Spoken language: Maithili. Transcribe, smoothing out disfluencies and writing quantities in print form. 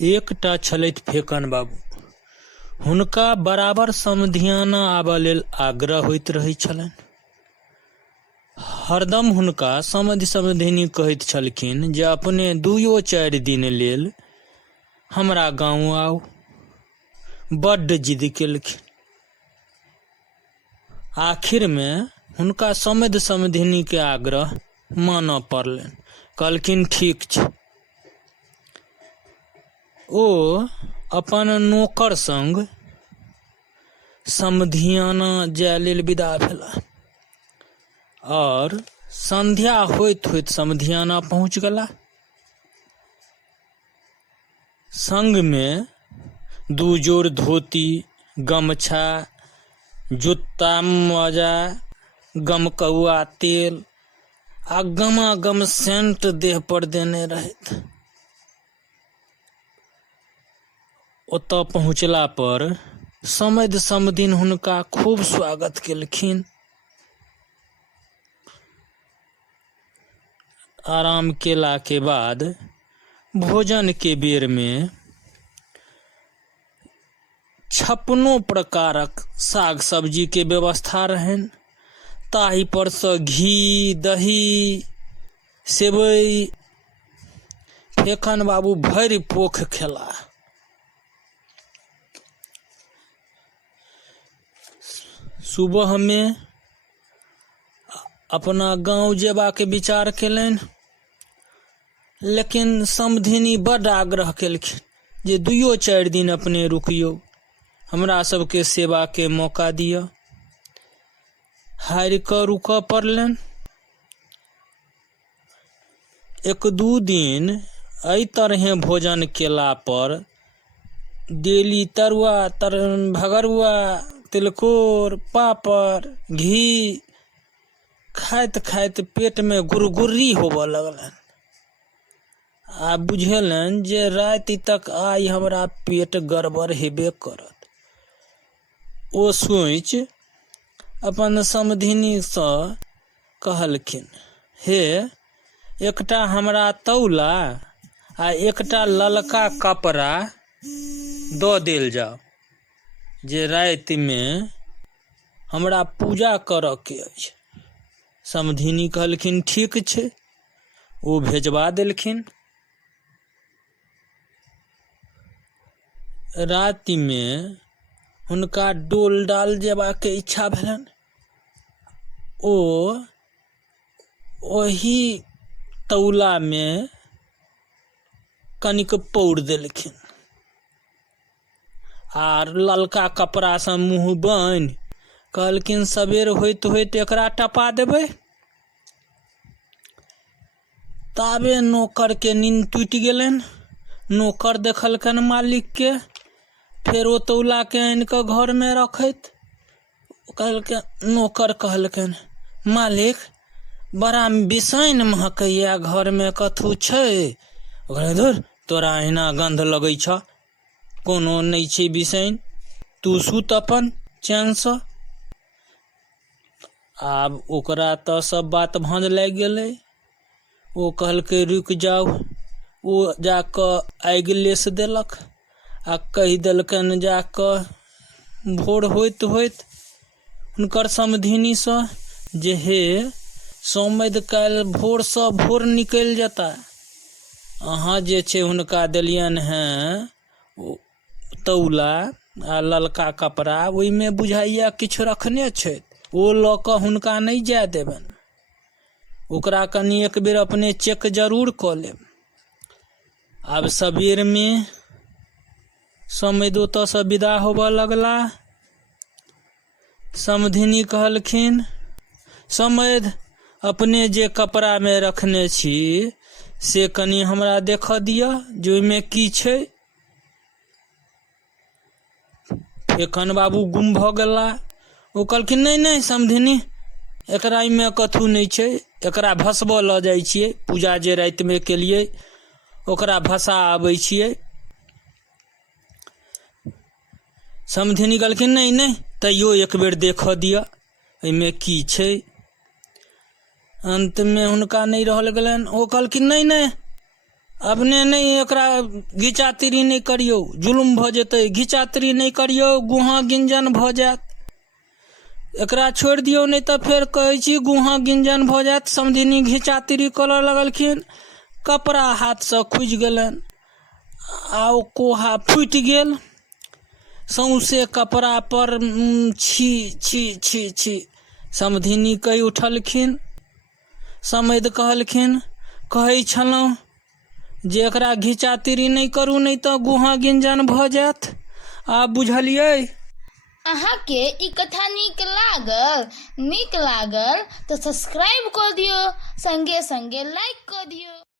एकटा छलथि फेकन बाबू। हुनका बराबर समधियाना आबऽ लेल आग्रह होइत रहैत छलनि। हरदम हुनका समधि समधिनी कहैत छलखिन जे अपने 2-4 दिन लेल हमरा गाँव आउ। बड्ड जिद केलखिन। आखिर में हुनका समधि समधिनी के आग्रह मानऽ पड़लनि। कहलखिन ठीक छै। ओ अपन नौकर संग समधियाना जाय लेल विदा भेलाह और संध्या होइत होइत समधियाना पहुँच गेला। संग में 2 जोड़ धोती, गमछा, जूता, मोजा, गमकौआ तेल आ गमागम सेंट देह पर देने रहथि। ओतऽ पहुँचला पर समधि समधिन हुनका खूब स्वागत केलखिन। आराम केला के बाद भोजन के बेर में 56 प्रकारक साग सब्जी के व्यवस्था रहनि। ताहि पर से घी, दही, सेवई फेकन बाबू भरि पोख खेला। सुबह में अपना गांव जेबा के विचार केलनि, लेकिन समधिनी बड़ आग्रह केलखिन जे 2-4 दिन अपने रुकियो, हमरा सबके सेवा के मौका दिया। हारि कऽ रुकऽ पड़लनि। 1-2 दिन एहि तरहे भोजन केला पर डेली तरुआ, भगरुआ, तिलकोर, पापड़, घी खाइत खाइत पेट में गुरगुर्री होबऽ लगलनि। आ बुझेलनि जे राति तक आइ हमरा पेट गड़बड़ हेबे करत। ओ सोचि अपन समधिनी सँ कहलखिन, हे एकटा हमरा तौला आ एकटा ललका कपड़ा दऽ देल जाओ, जे राति में हमरा पूजा करऽ के अछि। समधिनी कहलखिन ठीक छै। ओ भेजवा देलखिन। राति में हुनका डोल डाल जेबा के इच्छा भेलनि। ओ ओही तौला में कनिक पौर देलखिन आर ललका कपड़ा से मुंह बान्हि कहलखिन सबेर होइत होइत एकरा टपा देबै। ताबे नौकर के नींद टूटि गेलनि। नौकर देखलकनि मालिक के, फेर ओ तौला के आनि कऽ घर में रखैत नौकर कहलकनि मालिक बड़ा बिसैन महकैया, घर में कथू छै? धुर तोरा अहिना गंध लगै छ, कोनो नहीं छै बिसैन, तू सुत अपन चैन सँ। आब ओकरा तऽ सब बात भांज लागि गेलै। ओ कहलकै रुक जाओ। ओ जाकऽ आगि लेस देलक आ कहि देलकनि जाकऽ भोर होइत होइत हुनकर समधिनी सँ जे हे सोमद काल्हि भोर सँ भोर निकलि जेता। अहाँ जे छै हुनका देलियनि हैं तौला आ ललका कपड़ा, ओहिमे बुझाइया किछु रखने छै, ओ लऽ कऽ हुनका नहीं जाय देबनि। ओकरा कनी एक बेर अपने चेक जरूर कऽ लेब। आब सबेर में समधि ओतऽ सँ विदा होबऽ लगला। समधिनी कहलखिन समधि अपने जे कपड़ा में रखने छी से कनी हमरा देखऽ दिअ जे ओहिमे की छै। फेकन बाबू गुम भऽ गेला। ओ कहलखिन नहीं नहीं समधिनी, एकरा में कथू नहीं छै, एकरा भसबऽ लऽ जाइ छियै, पूजा जे राति में केलियै ओकरा भसा आबै छियै। समधिनी कहलखिन नहीं नहीं तैयो एक बेर देखऽ दिअ एहिमे की छै। अंत में हुनका नहीं रहल गेलनि। ओ कहलखिन नहीं नहीं अपने नहीं एकरा घिचातिरी नहीं करियो, जुलुम भ जेतै। घिचातिरी नहीं करियो, गुहा गिंजन भ जात। एकरा छोड़ दियो नहीं तो फिर कहै छी गुहा गिंजन भ जात। समधिनी घिचातिरी करऽ लगलखिन, कपड़ा हाथ से खुजि गेलन आ ओ कोहा फूटि गेल। सौंसे कपड़ा पर छी छी छी छी। समधिनी कहि उठलखिन, समधि कहलखिन, कहै छलहुँ जे एकरा घिचातिरी नहीं करू नहीं तो गुहा गिंजन भ जात। आब बुझलियै? अहाँके ई कथा नीक लागल तो सब्सक्राइब कर दियो, संगे संगे लाइक कर दियो।